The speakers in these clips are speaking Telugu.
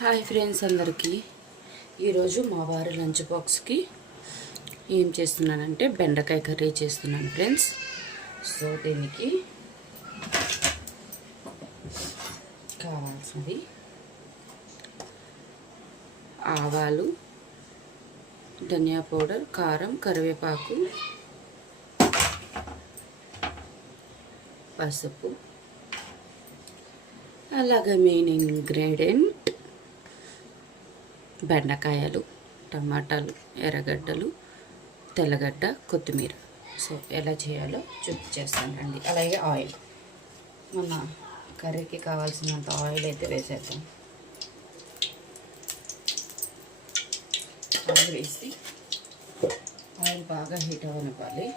హాయ్ ఫ్రెండ్స్ అందరికీ ఈరోజు మా వారి లంచ్ బాక్స్కి ఏం చేస్తున్నానంటే బెండకాయ కర్రీ చేస్తున్నాను ఫ్రెండ్స్. సో దీనికి కావాల్సినవి ఆవాలు, ధనియా పౌడర్, కారం, కరివేపాకు, పసుపు, అలాగే మెయిన్ ఇంగ్రీడియంట్ బెండకాయలు, టమాటాలు, ఎర్రగడ్డలు, తెల్లగడ్డ, కొత్తిమీర. సో ఎలా చేయాలో చూపించేస్తానండి. అలాగే ఆయిల్, మన కర్రీకి కావాల్సినంత ఆయిల్ అయితే వేసేద్దాం. ఆయిల్ వేసి ఆయిల్ బాగా హీట్ అవ్వనివ్వాలి.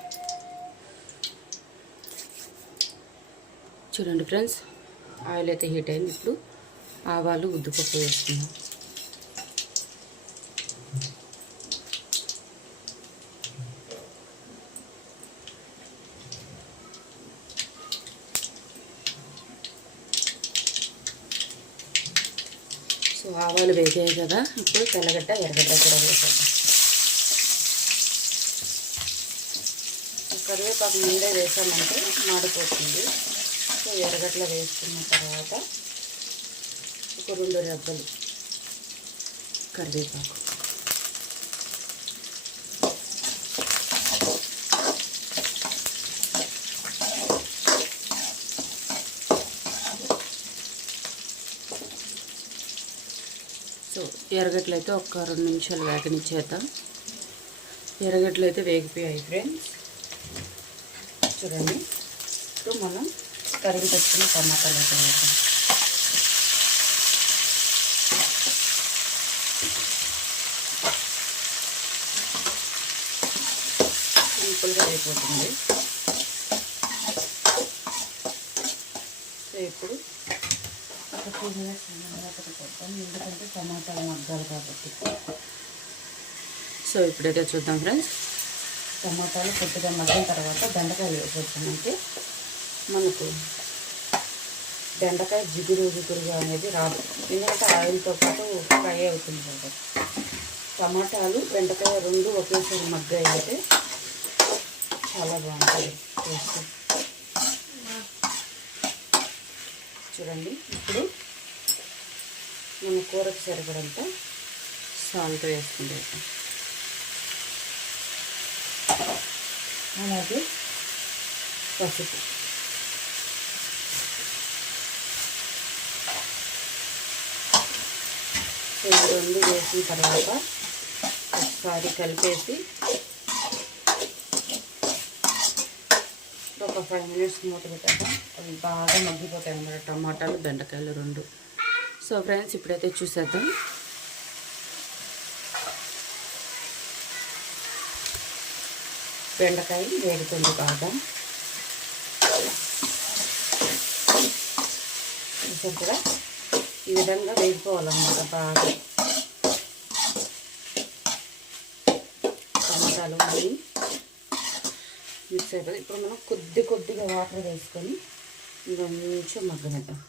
చూడండి ఫ్రెండ్స్, ఆయిల్ అయితే హీట్ అయింది. ఇప్పుడు ఆవాలు, ఉద్దిపప్పు వేసుకున్నాం. సో ఆవాలు వేసాయి కదా, ఇప్పుడు తెల్లగడ్డ, ఎర్రగడ్డ కూడా వేసేద్దాం. కరివేపాకు ముందే వేసామంటే మాడిపోతుంది. సో ఎర్రగడ్డలు వేసుకున్న తర్వాత ఒక 2 రెబ్బలు కరివేపాకు, సో ఎర్రగడ్డలు అయితే ఒక 2 నిమిషాలు వేగనిచ్చేద్దాం. ఎర్రగడ్డలు అయితే వేగిపోయాయి ఫ్రెండ్స్. చూడండి, ఇప్పుడు మనం కరిగి తెచ్చుకున్న టమాటాలు అయితే వేద్దాం. సింపుల్గా అయిపోతుంది. సో ఇప్పుడు ఒక 2 మినిట్స్ పెట్టాం, ఎందుకంటే టమాటాలు మగ్గాలి కాబట్టి. సో ఇప్పుడైతే చూద్దాం ఫ్రెండ్స్. టమాటాలు కొద్దిగా మగ్గిన తర్వాత బెండకాయలు వేసేద్దామంటే మనకు బెండకాయ జిగురుగా అనేది రాదు, ఎందుకంటే ఆయిల్తో పాటు ఫ్రై అవుతుంది కాబట్టి. టమాటాలు, బెండకాయ 2 ఒకేసారి మగ్గాయి అయితే చాలా బాగుంటుంది టేస్ట్. చూడండి, ఇప్పుడు మన కూరకు సరిపడంత సాల్ట్ వేసుకుంటాం, అలాగే పసుపు. సో ఈ 2 వేసిన తర్వాత ఒకసారి కలిపేసి ఒక 5 మినిట్స్ మూత పెట్టాక అవి బాగా మగ్గిపోతాయి అన్నమాట, టమాటాలు, బెండకాయలు 2. సో ఫ్రెండ్స్ ఇప్పుడైతే చూసేద్దాం. బెండకాయ వేగుతుంది బాగా. చూసారు కదా, ఈ విధంగా వేగిపోవాలన్నమాట బాగా. టమాటాలు అన్నీ మిక్స్ అయిపోయి ఇప్పుడు మనం కొద్దిగా వాటర్ వేసుకొని కొంచెం మగ్గనిద్దాం.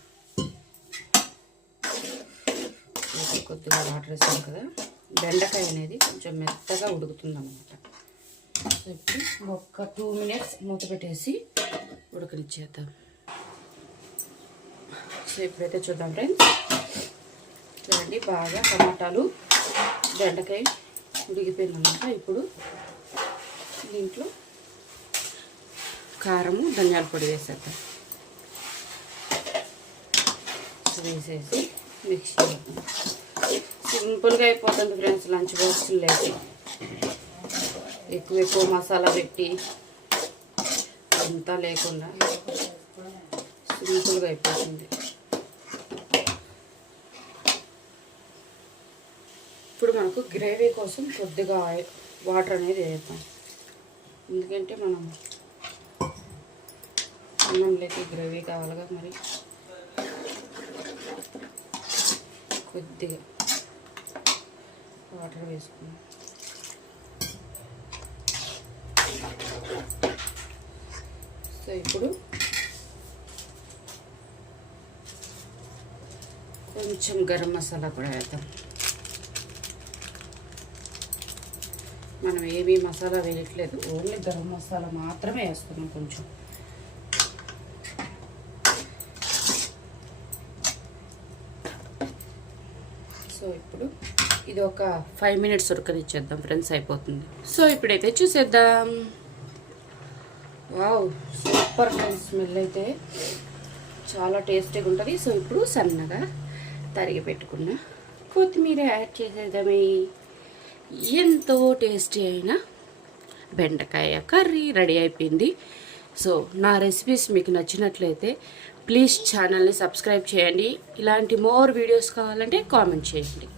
కొద్దిగా వాటర్ వేసాం కదా, బెండకాయ అనేది కొంచెం మెత్తగా ఉడుకుతుంది అన్నమాట. సో ఇప్పుడు ఒక 2 మినిట్స్ మూత పెట్టేసి ఉడకనిచ్చేద్దాం. సో ఇప్పుడైతే చూద్దాం ఫ్రెండ్స్. చూడండి, బాగా టమాటాలు, బెండకాయ ఉడికిపోయిందన్నమాట. ఇప్పుడు దీంట్లో కారము, ధనియాల పొడి వేసేద్దాం. సో వేసేసి మిక్స్ చేద్దాం. సింపుల్గా అయిపోతుంది ఫ్రెండ్స్ లంచ్ బాక్స్లో లేక ఎక్కువ మసాలా పెట్టి అంతా లేకుండా సింపుల్గా అయిపోతుంది. ఇప్పుడు మనకు గ్రేవీ కోసం కొద్దిగా వాటర్ అనేది వేద్దాం, ఎందుకంటే మనం అన్నంలోకి గ్రేవీ కావాలిగా, మరి కొద్దిగా వాటర్ వేసుకున్నాం. సో ఇప్పుడు కొంచెం గరం మసాలా కూడా వేద్దాం. మనం ఏమీ మసాలా వేయట్లేదు, ఓన్లీ గరం మసాలా మాత్రమే వేస్తున్నాం కొంచెం. సో ఇప్పుడు ఇది ఒక 5 మినిట్స్ ఉడకనిచ్చేద్దాం ఫ్రెండ్స్, అయిపోతుంది. సో ఇప్పుడైతే చూసేద్దాం. వావ్, సూపర్ ఫ్రెండ్స్, స్మెల్ అయితే చాలా టేస్టీగా ఉంటుంది. సో ఇప్పుడు సన్నగా తరిగి పెట్టుకున్న కొత్తిమీర యాడ్ చేసేద్దామే. ఎంతో టేస్టీ అయిన బెండకాయ కర్రీ రెడీ అయిపోయింది. సో నా రెసిపీస్ మీకు నచ్చినట్లయితే ప్లీజ్ ఛానల్ని సబ్స్క్రైబ్ చేయండి. ఇలాంటి మోర్ వీడియోస్ కావాలంటే కామెంట్ చేయండి.